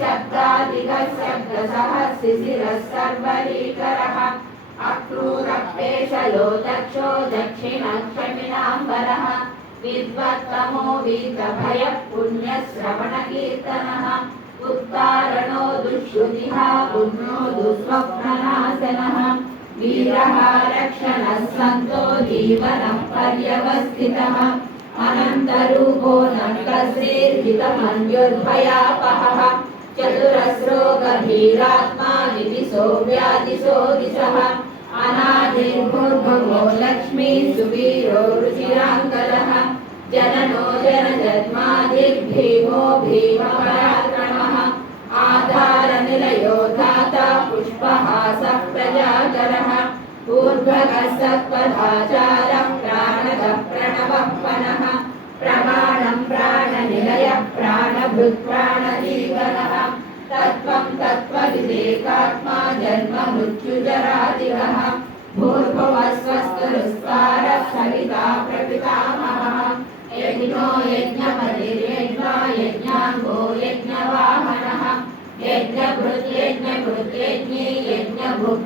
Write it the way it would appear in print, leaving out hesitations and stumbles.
शब्दादिगः शब्दसः शिशिरः सर्वरीकरः अक्रूरप्येषलो दक्षो दक्षिणक्षमिणाम्बरः विद्वत्तमो वीतभयः पुण्यश्रवणकीर्तनः उत्तारणो दुष्कृतिः पुण्यो दुःस्वप्ननाशनः वीरः रक्षणः सन्तो जीवनः पर्यवस्थितः अनन्तरूपो नन्तश्रीर्जितमन्युर्भयापहः चतुरस्रो गभीरात्मा विदिशो व्यादिशो दिशः अनादिर्भुर्भुवो लक्ष्मी सुवीरो रुचिराङ्गलः जननो जनजन्मादिर्भीमो भीमपराक्रमः आधारनिलयो धाता पुष्पहासः प्रजाकरः ऊर्ध्वगः सत्पथाचारः प्राणदः प्रणवः पनः प्रमाणं प्राणनिलयः प्राणभृत् प्राणजीवनः तत्त्वं तत्त्वविदेकात्मा जन्म मृत्युजरादिवः भूर्भुवः स्वस्तुरुस्तारः सविता प्रपितामहः यज्ञो यज्ञपतिर्यज्ञो यज्ञाङ्गो यज्ञवाहनः यज्ञभृत् यज्ञकृत् यज्ञे यज्ञभुक्